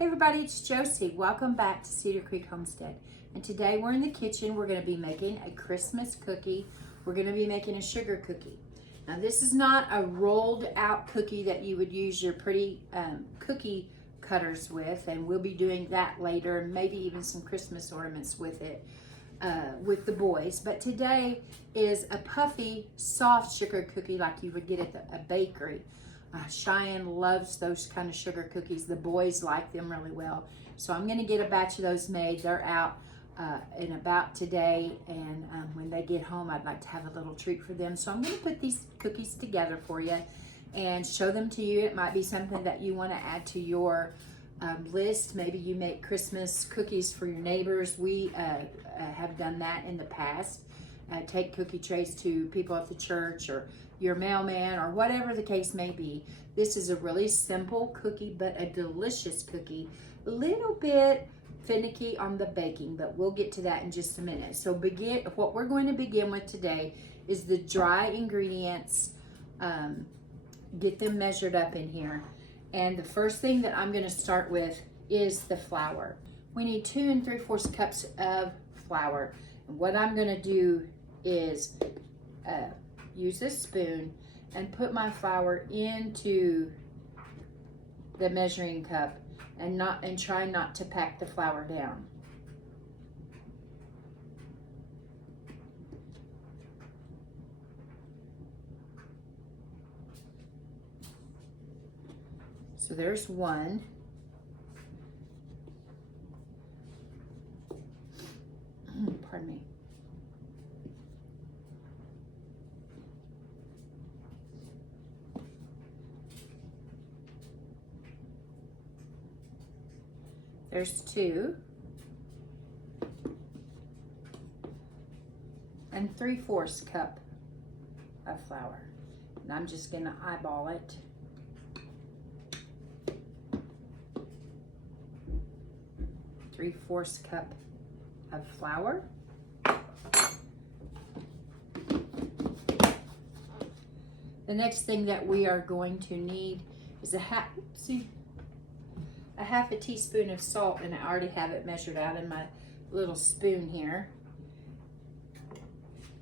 Hey everybody, it's Josie. Welcome back to Cedar Creek Homestead. And today we're in the kitchen. We're going to be making a Christmas cookie. We're going to be making a sugar cookie. Now this is not a rolled out cookie that you would use your pretty cookie cutters with, and we'll be doing that later, and maybe even some Christmas ornaments with it, with the boys. But today is a puffy, soft sugar cookie like you would get at a bakery. Cheyenne loves those kind of sugar cookies. The boys like them really well. So I'm gonna get a batch of those made. They're out in about today, and when they get home, I'd like to have a little treat for them. So I'm gonna put these cookies together for you and show them to you. It might be something that you wanna add to your list. Maybe you make Christmas cookies for your neighbors. We have done that in the past. Take cookie trays to people at the church or your mailman or whatever the case may be. This is a really simple cookie, but a delicious cookie. A little bit finicky on the baking, but we'll get to that in just a minute. So what we're going to begin with today is the dry ingredients. Get them measured up in here. And the first thing that I'm going to start with is the flour. We need 2 3/4 cups of flour. And what I'm going to do is use a spoon and put my flour into the measuring cup and try not to pack the flour down. So there's one. Pardon me. There's 2. And 3/4 cup of flour. And I'm just gonna eyeball it. Three-fourths cup of flour. The next thing that we are going to need is a half a teaspoon of salt, and I already have it measured out in my little spoon here.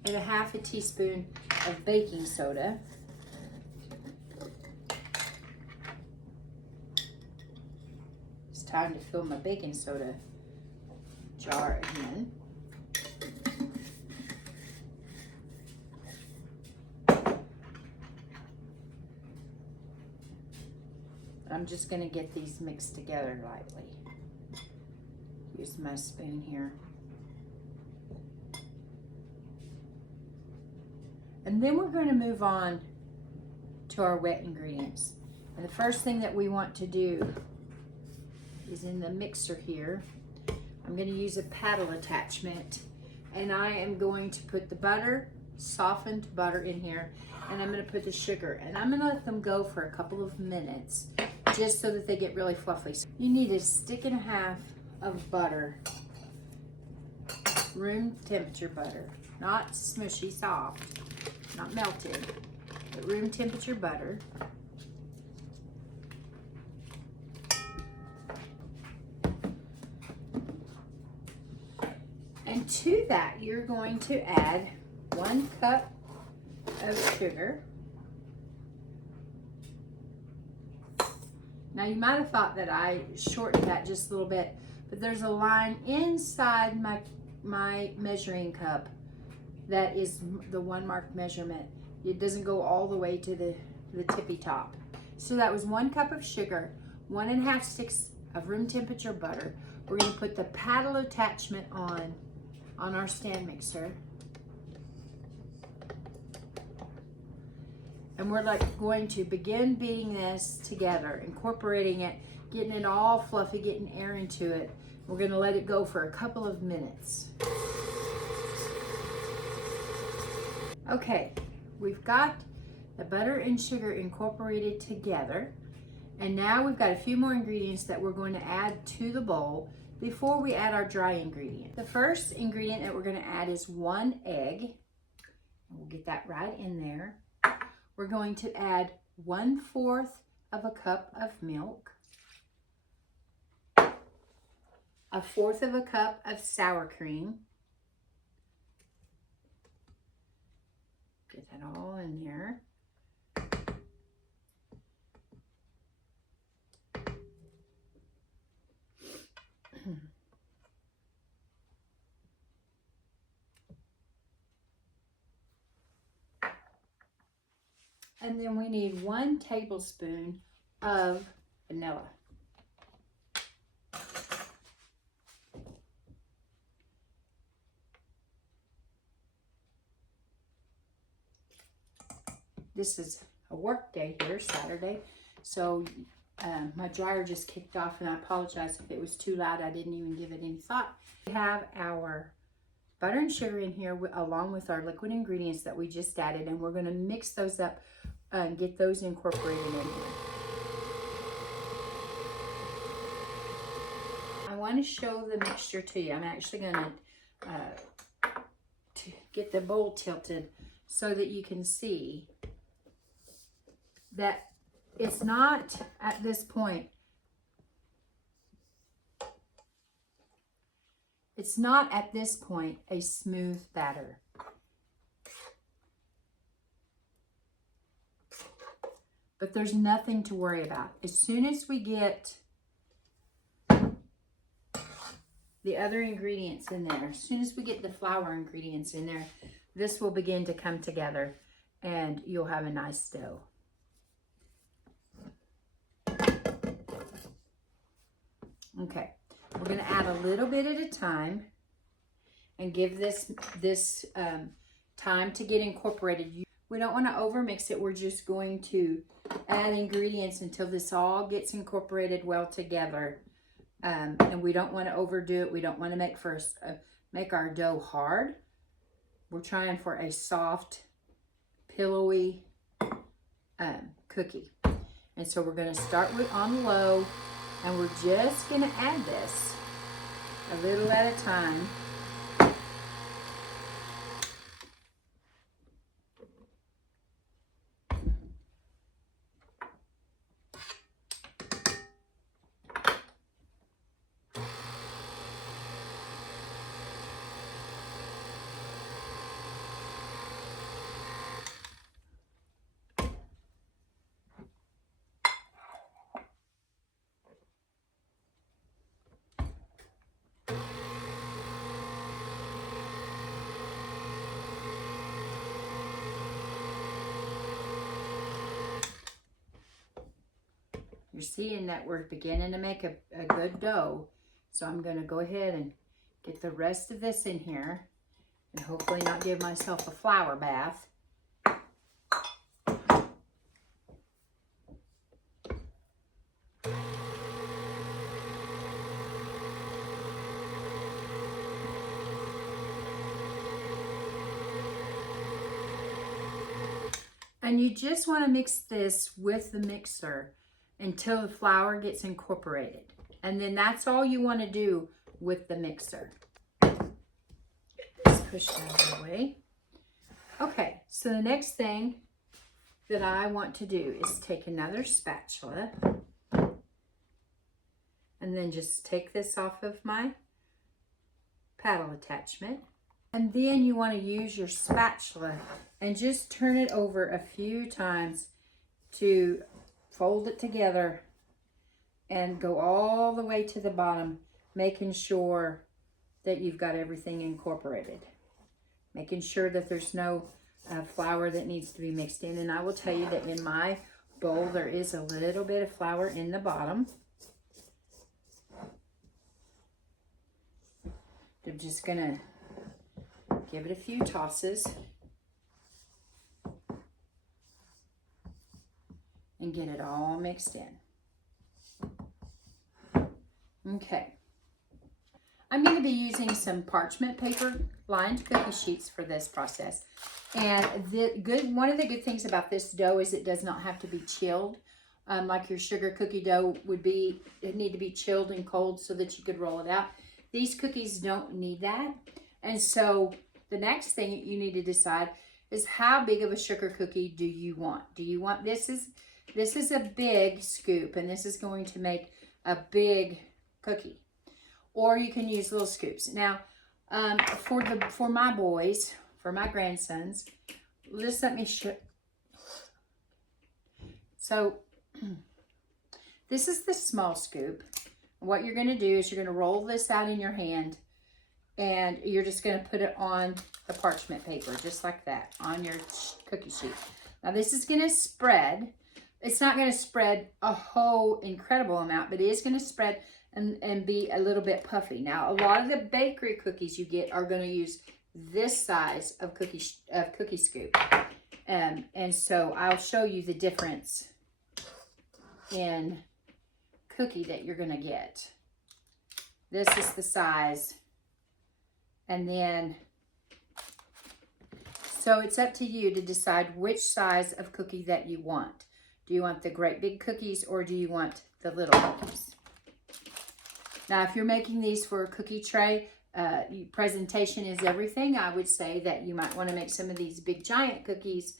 And a half a teaspoon of baking soda. It's time to fill my baking soda jar again. I'm just going to get these mixed together lightly. Use my spoon here. And then we're going to move on to our wet ingredients. And the first thing that we want to do is in the mixer here, I'm going to use a paddle attachment, and I am going to put the butter, softened butter in here, and I'm going to put the sugar, and I'm going to let them go for a couple of minutes just so that they get really fluffy. So you need 1.5 sticks of butter, room temperature butter, not smushy, soft, not melted, but room temperature butter. And to that, you're going to add 1 cup of sugar. Now you might have thought that I shortened that just a little bit, but there's a line inside my measuring cup that is the 1 marked measurement. It doesn't go all the way to the tippy top. So that was 1 cup of sugar, 1.5 sticks of room temperature butter. We're going to put the paddle attachment on our stand mixer. And we're going to begin beating this together, incorporating it, getting it all fluffy, getting air into it. We're going to let it go for a couple of minutes. Okay, we've got the butter and sugar incorporated together. And now we've got a few more ingredients that we're going to add to the bowl before we add our dry ingredient. The first ingredient that we're going to add is 1 egg. We'll get that right in there. We're going to add 1/4 of a cup of milk. 1/4 of a cup of sour cream. Get that all in there. And then we need 1 tablespoon of vanilla. This is a work day here, Saturday, so my dryer just kicked off, and I apologize if it was too loud. I didn't even give it any thought. We have our butter and sugar in here along with our liquid ingredients that we just added, and we're going to mix those up and get those incorporated in here. I want to show the mixture to you. I'm actually going to get the bowl tilted so that you can see that it's not at this point, a smooth batter. But there's nothing to worry about. As soon as we get the other ingredients in there, as soon as we get the flour ingredients in there, this will begin to come together and you'll have a nice dough. Okay, we're going to add a little bit at a time and give this time to get incorporated. We don't want to overmix it. We're just going to add ingredients until this all gets incorporated well together. And we don't want to overdo it. We don't want to make our dough hard. We're trying for a soft, pillowy cookie. And so we're going to start on low, and we're just going to add this a little at a time. You're seeing that we're beginning to make a good dough. So I'm going to go ahead and get the rest of this in here and hopefully not give myself a flour bath. And you just want to mix this with the mixer until the flour gets incorporated. And then that's all you want to do with the mixer. Let's push that out of the way. Okay, so the next thing that I want to do is take another spatula and then just take this off of my paddle attachment. And then you want to use your spatula and just turn it over a few times to fold it together and go all the way to the bottom, making sure that you've got everything incorporated. Making sure that there's no flour that needs to be mixed in. And I will tell you that in my bowl, there is a little bit of flour in the bottom. I'm just gonna give it a few tosses and get it all mixed in. Okay. I'm going to be using some parchment paper lined cookie sheets for this process. And one of the good things about this dough is it does not have to be chilled. Like your sugar cookie dough would be, it need to be chilled and cold so that you could roll it out. These cookies don't need that. And so the next thing you need to decide is how big of a sugar cookie do you want? Do you want, this is a big scoop, and this is going to make a big cookie. or you can use little scoops. Now, for my boys, for my grandsons, just let me show. So this is the small scoop. What you're going to do is you're going to roll this out in your hand, and you're just going to put it on the parchment paper, just like that, on your cookie sheet. Now this is going to spread. It's not going to spread a whole incredible amount, but it is going to spread and be a little bit puffy. Now, a lot of the bakery cookies you get are going to use this size of cookie scoop. And so I'll show you the difference in cookie that you're going to get. This is the size. And then, so it's up to you to decide which size of cookie that you want. Do you want the great big cookies, or do you want the little cookies? Now, if you're making these for a cookie tray, presentation is everything. I would say that you might want to make some of these big giant cookies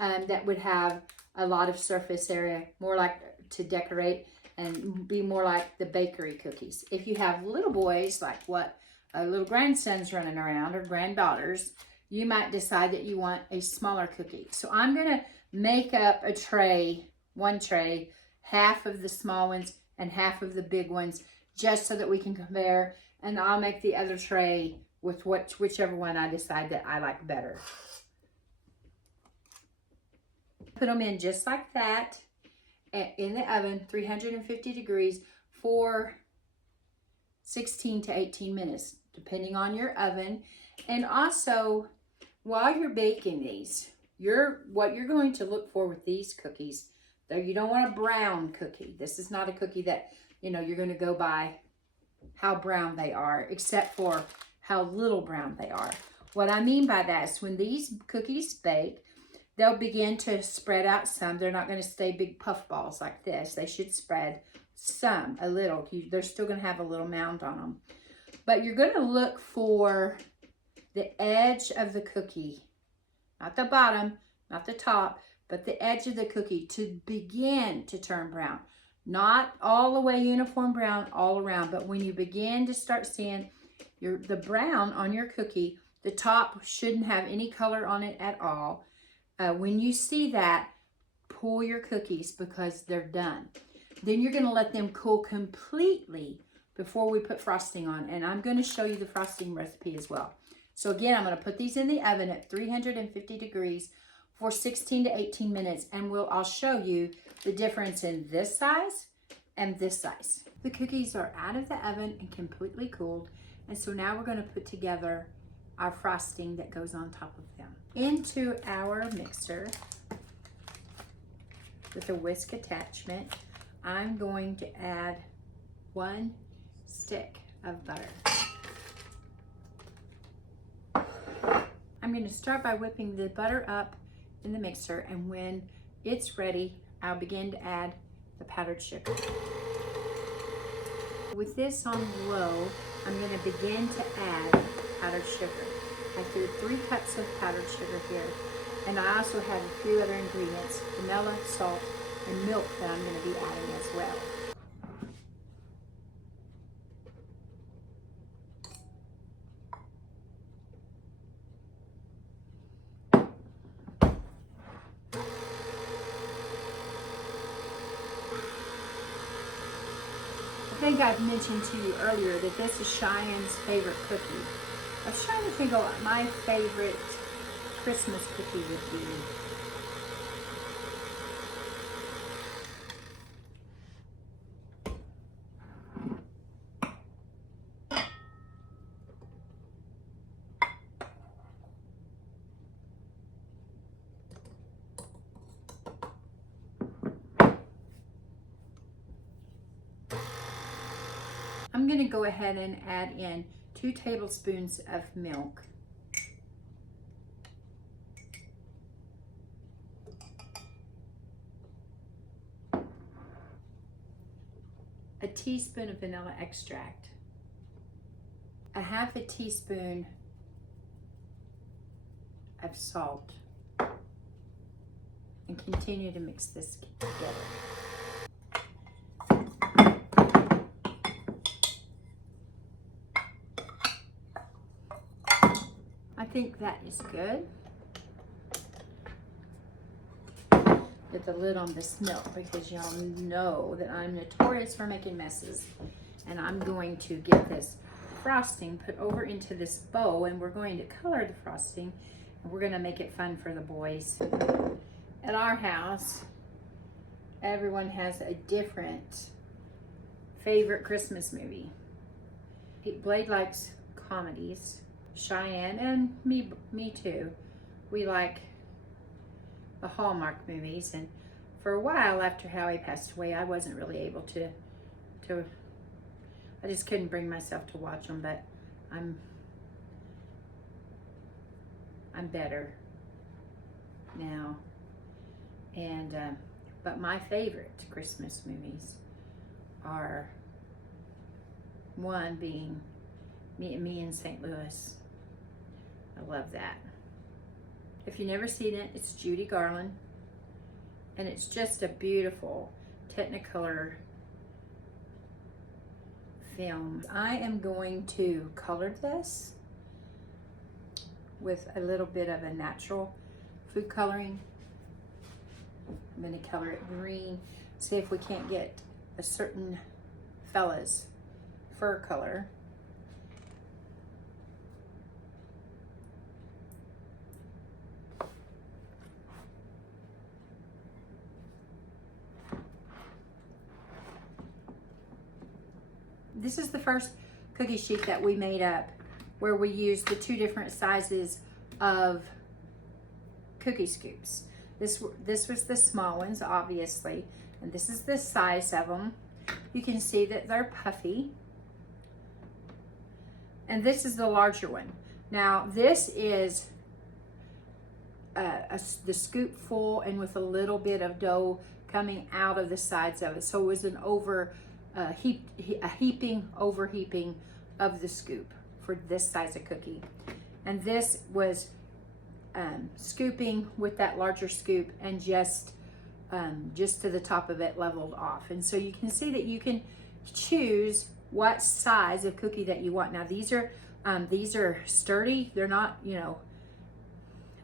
that would have a lot of surface area, more like to decorate and be more like the bakery cookies. If you have little boys, like what little grandsons running around or granddaughters, you might decide that you want a smaller cookie. So I'm going to make up a tray, one tray, half of the small ones and half of the big ones, just so that we can compare, and I'll make the other tray with whichever one I decide that I like better. Put them in just like that in the oven, 350 degrees for 16 to 18 minutes, depending on your oven. And also, while you're baking these, what you're going to look for with these cookies, though, you don't want a brown cookie. This is not a cookie that, you know, you're going to go by how brown they are, except for how little brown they are. What I mean by that is when these cookies bake, they'll begin to spread out some. They're not going to stay big puff balls like this. They should spread some, a little. They're still going to have a little mound on them. But you're going to look for the edge of the cookie, not the bottom, not the top, but the edge of the cookie to begin to turn brown. Not all the way uniform brown all around, but when you begin to start seeing the brown on your cookie, the top shouldn't have any color on it at all. When you see that, pull your cookies because they're done. Then you're going to let them cool completely before we put frosting on. And I'm going to show you the frosting recipe as well. So again, I'm going to put these in the oven at 350 degrees for 16 to 18 minutes. And I'll show you the difference in this size and this size. The cookies are out of the oven and completely cooled. And so now we're going to put together our frosting that goes on top of them. Into our mixer with a whisk attachment, I'm going to add 1 stick of butter. I'm going to start by whipping the butter up in the mixer, and when it's ready, I'll begin to add the powdered sugar. With this on low, I'm going to begin to add powdered sugar. I threw 3 cups of powdered sugar here, and I also have a few other ingredients, vanilla, salt, and milk that I'm going to be adding as well. I think I've mentioned to you earlier that this is Cheyenne's favorite cookie. I was trying to think of what my favorite Christmas cookie would be. I'm going to go ahead and add in 2 tablespoons of milk. A teaspoon of vanilla extract. A half a teaspoon of salt. And continue to mix this together. think that is good. Get the lid on this milk because y'all know that I'm notorious for making messes. And I'm going to get this frosting put over into this bowl, and we're going to color the frosting, and we're going to make it fun for the boys. At our house, everyone has a different favorite Christmas movie. Blade likes comedies. Cheyenne and me too. We like the Hallmark movies, and for a while after Howie passed away, I wasn't really able to I just couldn't bring myself to watch them, but I'm better now. And but my favorite Christmas movies are, one being Me in St. Louis. I love that. If you've never seen it, it's Judy Garland, and it's just a beautiful Technicolor film. I am going to color this with a little bit of a natural food coloring. I'm going to color it green. See if we can't get a certain fella's fur color. This is the first cookie sheet that we made up, where we used the two different sizes of cookie scoops. This was the small ones, obviously, and this is the size of them. You can see that they're puffy. And this is the larger one. Now, this is the scoop full and with a little bit of dough coming out of the sides of it. So it was an overheaping of the scoop for this size of cookie. And this was scooping with that larger scoop and just to the top of it leveled off. And so you can see that you can choose what size of cookie that you want. Now these are sturdy. They're not,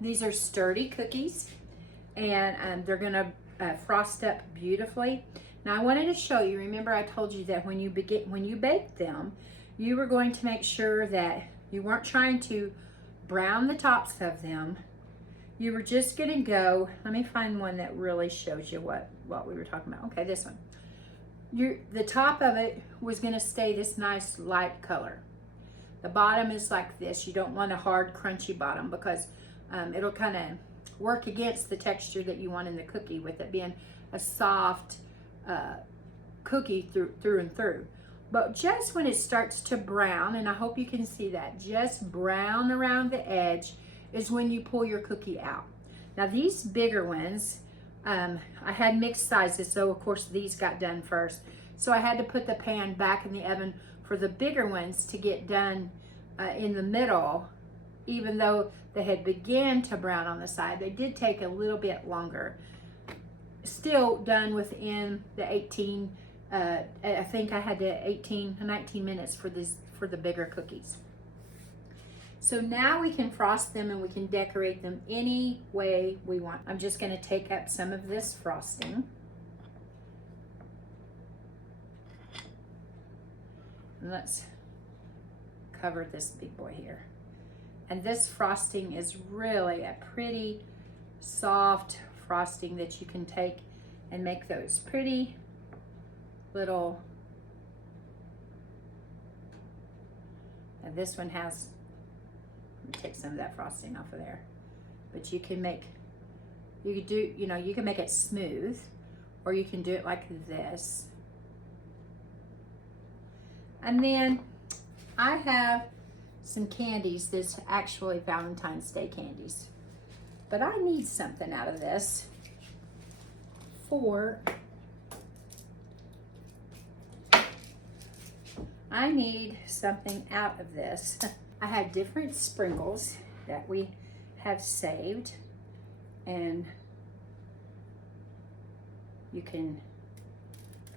these are sturdy cookies, and they're gonna frost up beautifully. Now I wanted to show you, remember I told you that when you bake them, you were going to make sure that you weren't trying to brown the tops of them. You were just gonna go, let me find one that really shows you what we were talking about. Okay, this one. The top of it was gonna stay this nice light color. The bottom is like this. You don't want a hard, crunchy bottom because it'll kind of work against the texture that you want in the cookie, with it being a soft cookie through and through. But just when it starts to brown, and I hope you can see that, just brown around the edge is when you pull your cookie out. Now these bigger ones, I had mixed sizes, so of course these got done first. So I had to put the pan back in the oven for the bigger ones to get done in the middle. Even though they had began to brown on the side, they did take a little bit longer. Still done within the 18, I think I had the 19 minutes for the bigger cookies. So now we can frost them and we can decorate them any way we want. I'm just going to take up some of this frosting. And let's cover this big boy here. And this frosting is really a pretty soft frosting that you can take and make those pretty little. Now this one has, let me take some of that frosting off of there. But you can make, you could do, you can make it smooth, or you can do it like this. And then I have some candies that's actually Valentine's Day candies. But I need something out of this I need something out of this. I had different sprinkles that we have saved, and you can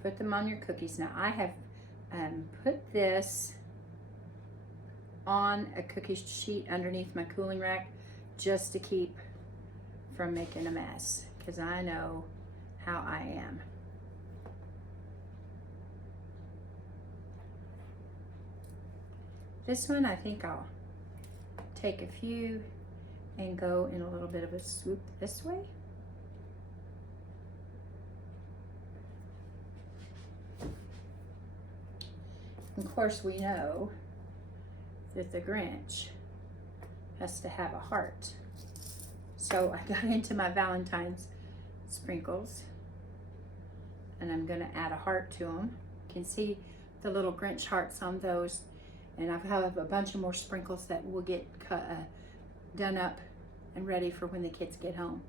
put them on your cookies. Now I have put this on a cookie sheet underneath my cooling rack just to keep from making a mess, because I know how I am. This one, I think I'll take a few and go in a little bit of a swoop this way. Of course, we know that the Grinch has to have a heart. So I got into my Valentine's sprinkles, and I'm gonna add a heart to them. You can see the little Grinch hearts on those, and I have a bunch of more sprinkles that will get done up and ready for when the kids get home.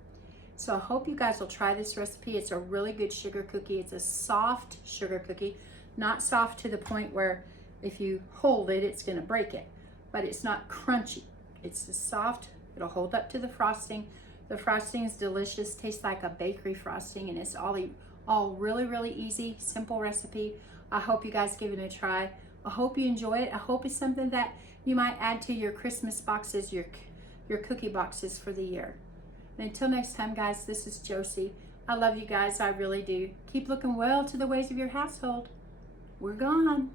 So I hope you guys will try this recipe. It's a really good sugar cookie. It's a soft sugar cookie, not soft to the point where if you hold it, it's gonna break it, but it's not crunchy. It's soft, it'll hold up to the frosting. The frosting is delicious, tastes like a bakery frosting, and it's all really, really easy, simple recipe. I hope you guys give it a try. I hope you enjoy it. I hope it's something that you might add to your Christmas boxes, your cookie boxes for the year. And until next time, guys, this is Josie. I love you guys, I really do. Keep looking well to the ways of your household. We're gone.